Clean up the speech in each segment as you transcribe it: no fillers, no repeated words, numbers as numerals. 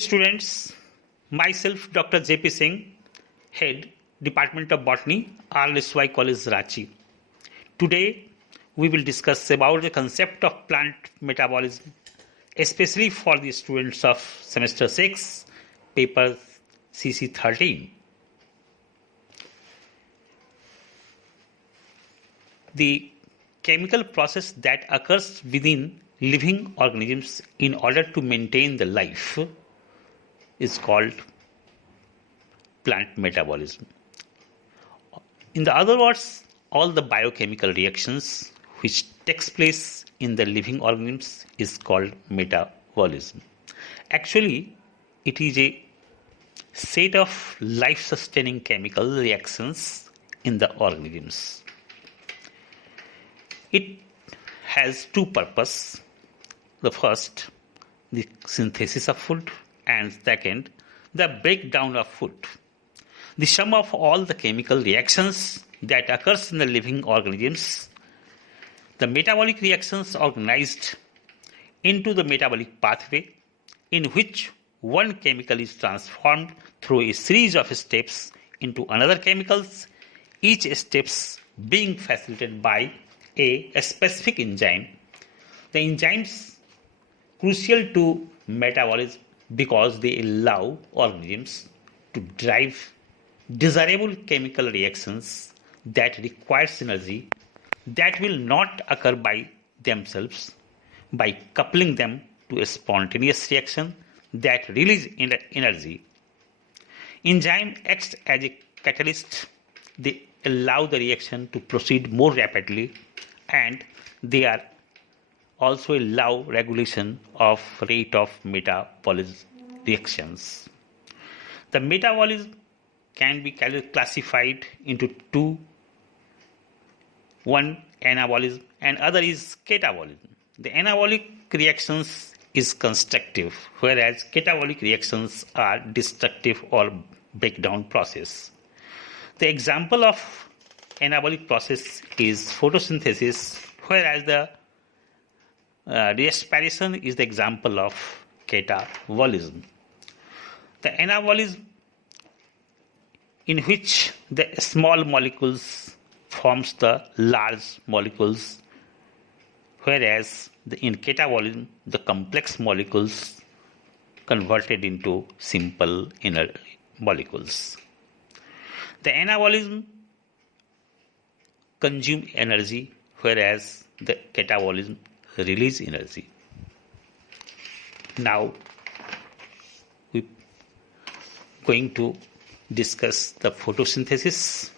Students, myself Dr.J.P. Singh, Head, Department of Botany, RLSY College, Ranchi. Today, we will discuss about the concept of plant metabolism, especially for the students of semester 6, paper CC13. The chemical process that occurs within living organisms in order to maintain the life is called plant metabolism. In the other words, all the biochemical reactions which takes place in the living organisms is called metabolism. Actually, it is a set of life-sustaining chemical reactions in the organisms. It has two purposes. The first, the synthesis of food, and second, the breakdown of food. The sum of all the chemical reactions that occurs in the living organisms, the metabolic reactions organized into the metabolic pathway in which one chemical is transformed through a series of steps into another chemicals, each steps being facilitated by a specific enzyme. The enzymes crucial to metabolism because they allow organisms to drive desirable chemical reactions that requires energy that will not occur by themselves by coupling them to a spontaneous reaction that release energy. Enzyme acts as a catalyst. They allow the reaction to proceed more rapidly, and they are also allow regulation of rate of metabolism reactions. The metabolism can be classified into two. One, anabolism, and other is catabolism. The anabolic reactions is constructive, whereas catabolic reactions are destructive or breakdown process. The example of anabolic process is photosynthesis, whereas the respiration is the example of catabolism. The anabolism, in which the small molecules forms the large molecules, whereas in catabolism the complex molecules converted into simple inner molecules. The anabolism consume energy, whereas the catabolism release energy. Now we are going to discuss the photosynthesis.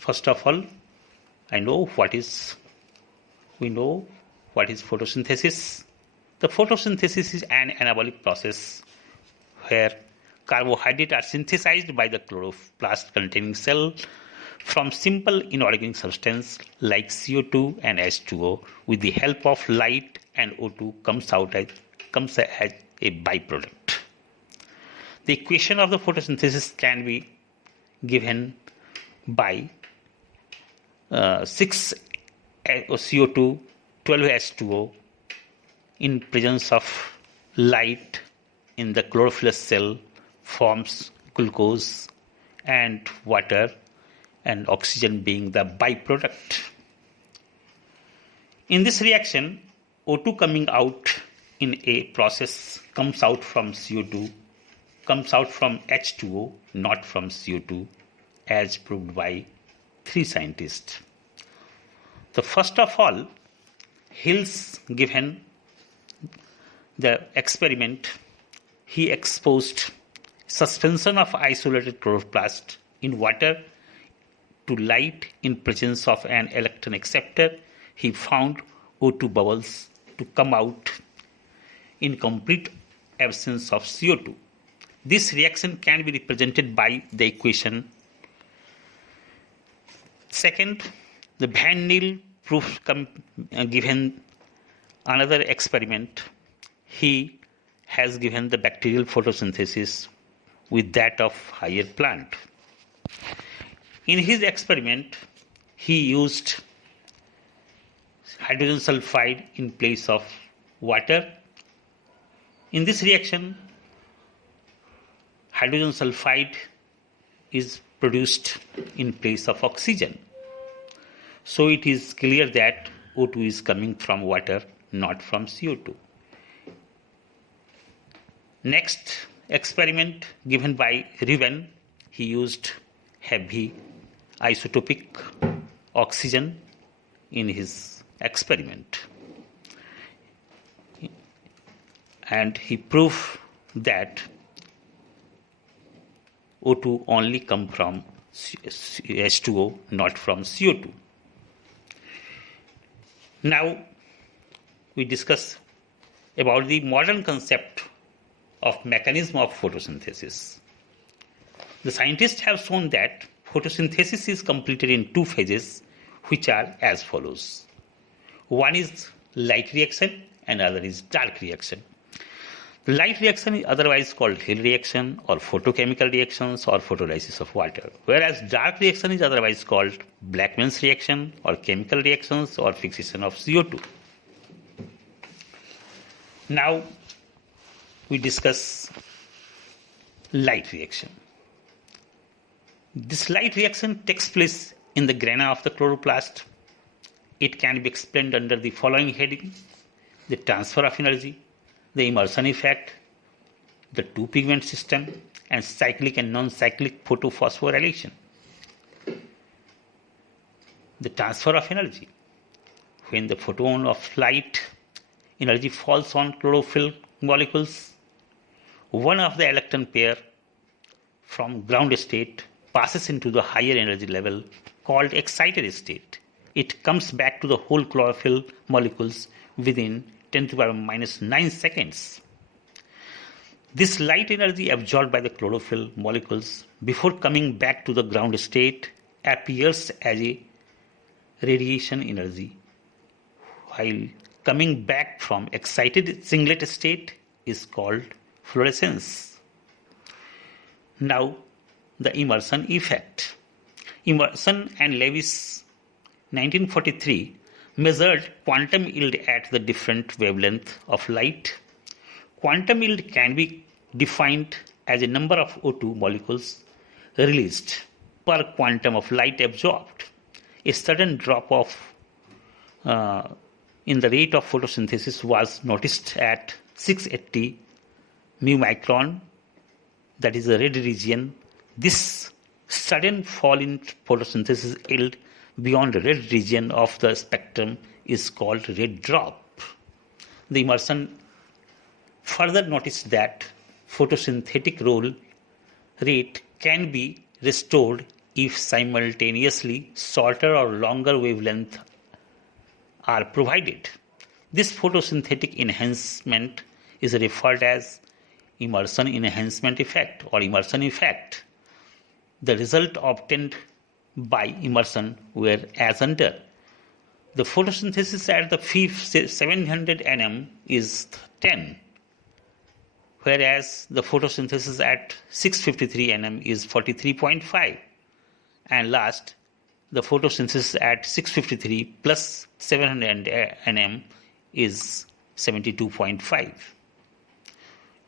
First of all, we know what is photosynthesis. The photosynthesis is an anabolic process where carbohydrates are synthesized by the chloroplast containing cell from simple inorganic substance like CO2 and H2O with the help of light, and O2 comes as a byproduct. The equation of the photosynthesis can be given by 6 CO2, 12 H2O in presence of light in the chlorophyll cell forms glucose and water, and oxygen being the byproduct. In this reaction, O2 coming out in a process comes out from CO2, comes out from H2O, not from CO2, as proved by 3 scientists. The first of all, Hills given the experiment, he exposed suspension of isolated chloroplast in water to light in presence of an electron acceptor. He found O2 bubbles to come out in complete absence of CO2. This reaction can be represented by the equation. Second, the Van Niel proof given another experiment. He has given the bacterial photosynthesis with that of higher plant. In his experiment, he used hydrogen sulfide in place of water In this reaction, hydrogen sulfide is produced in place of oxygen. So it is clear that O2 is coming from water, not from CO2. Next experiment given by Riven, he used heavy isotopic oxygen in his experiment. And he proved that O2 only come from H2O, not from CO2. Now we discuss about the modern concept of mechanism of photosynthesis. The scientists have shown that photosynthesis is completed in two phases, which are as follows. One is light reaction and other is dark reaction. The light reaction is otherwise called Hill reaction or photochemical reactions or photolysis of water, whereas dark reaction is otherwise called Blackman's reaction or chemical reactions or fixation of CO2. Now we discuss light reaction. This light reaction takes place in the grana of the chloroplast. It can be explained under the following heading: the transfer of energy, the immersion effect, the two pigment system, and cyclic and non-cyclic photophosphorylation. The transfer of energy. When the photon of light energy falls on chlorophyll molecules, one of the electron pair from ground state passes into the higher energy level called excited state. It comes back to the whole chlorophyll molecules within 10 to the power minus 9 seconds. This light energy absorbed by the chlorophyll molecules before coming back to the ground state appears as a radiation energy, while coming back from excited singlet state is called fluorescence. Now, the immersion effect. Emerson and Lewis, 1943, measured quantum yield at the different wavelength of light. Quantum yield can be defined as a number of O2 molecules released per quantum of light absorbed. A sudden drop off in the rate of photosynthesis was noticed at 680 mu micron, that is the red region. This sudden fall in photosynthesis yield beyond the red region of the spectrum is called red drop. The Emerson further noticed that photosynthetic roll rate can be restored if simultaneously shorter or longer wavelength are provided. This photosynthetic enhancement is referred as immersion enhancement effect or immersion effect. The result obtained by immersion were as under. The photosynthesis at the 700 nm is 10, whereas the photosynthesis at 653 nm is 43.5, and last, the photosynthesis at 653 plus 700 nm is 72.5.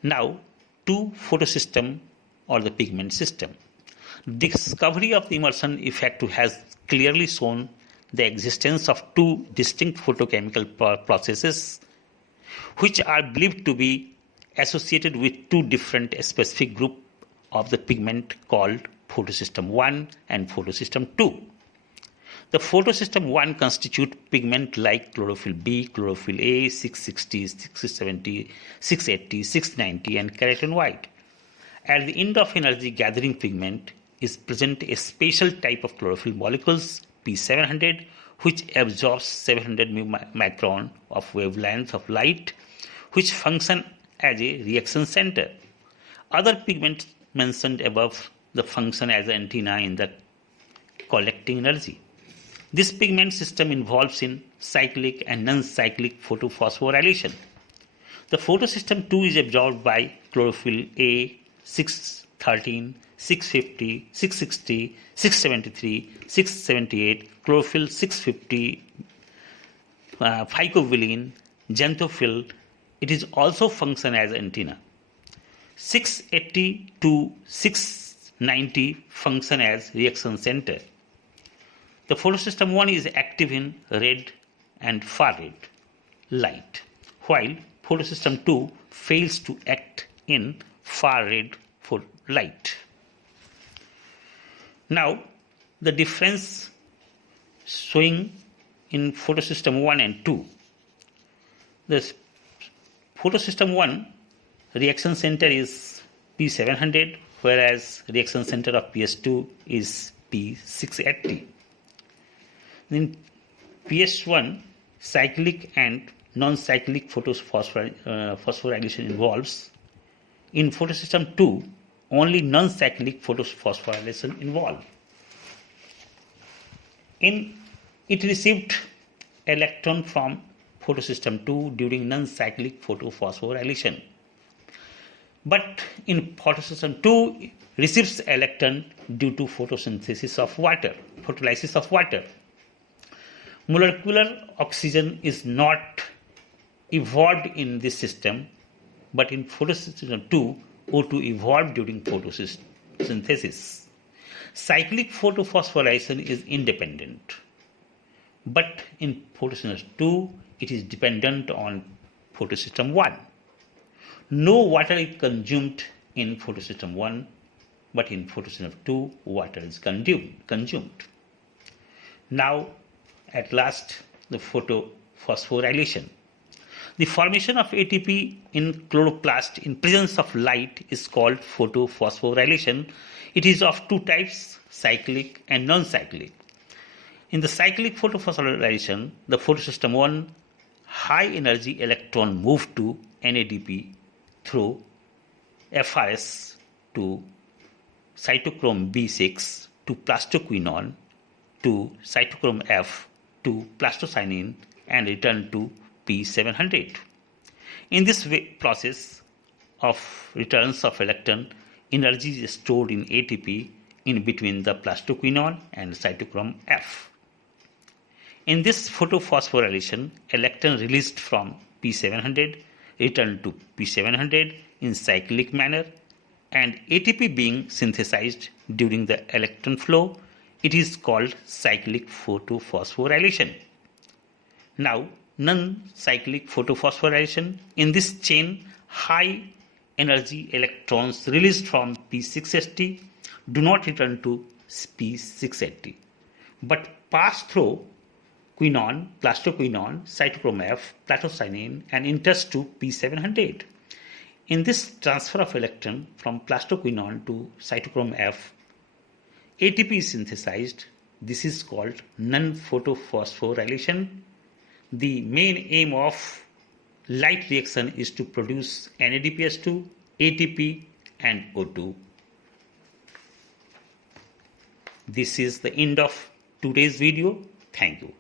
Now, to photosystem or the pigment system. Discovery of the immersion effect has clearly shown the existence of two distinct photochemical processes which are believed to be associated with two different specific groups of the pigment called photosystem 1 and photosystem 2. The photosystem 1 constitute pigment like chlorophyll B, chlorophyll A, 660, 670, 680, 690 and keratin white. At the end of energy gathering pigment is present a special type of chlorophyll molecules P700 which absorbs 700 micron of wavelength of light which function as a reaction center. Other pigments mentioned above the function as an antenna in the collecting energy. This pigment system involves in cyclic and non-cyclic photophosphorylation. The photosystem 2 is absorbed by chlorophyll A, 613, 650, 660, 673, 678, chlorophyll 650, phycobilin, xanthophyll, It is also function as antenna. 680 to 690 function as reaction center. The photosystem 1 is active in red and far red light, while photosystem 2 fails to act in far red for light. Now, the difference showing in photosystem 1 and 2. The photosystem 1 reaction center is P700, whereas reaction center of PS2 is P680. In PS1, cyclic and non-cyclic photophosphorylation involves. In photosystem 2, only non-cyclic photophosphorylation involved. It received electron from photosystem 2 during non-cyclic photophosphorylation. But in photosystem 2, receives electron due to photosynthesis of water, photolysis of water. Molecular oxygen is not evolved in this system, but in photosystem 2, O2 evolved during photosynthesis. Cyclic photophosphorylation is independent, but in photosystem 2, it is dependent on photosystem 1. No water is consumed in photosystem 1, but in photosystem 2, water is consumed. Now, at last, the photophosphorylation. The formation of ATP in chloroplast in presence of light is called photophosphorylation. It is of two types, cyclic and non-cyclic. In the cyclic photophosphorylation, the photosystem 1 high energy electron move to NADP through FRS to cytochrome B6 to plastoquinone to cytochrome F to plastocyanin and return to P700. In this process of returns of electron, energy is stored in ATP in between the plastoquinone and cytochrome F. In this photophosphorylation, electron released from P700 return to P700 in cyclic manner, and ATP being synthesized during the electron flow, it is called cyclic photophosphorylation. Now, non-cyclic photophosphorylation. In this chain, high energy electrons released from P680 do not return to P680, but pass through quinone, plastoquinone, cytochrome F, plastocyanin and enters to P700. In this transfer of electron from plastoquinone to cytochrome F, ATP is synthesized. This is called non-photophosphorylation. The main aim of light reaction is to produce NADPS2, ATP and O2. This is the end of today's video. Thank you.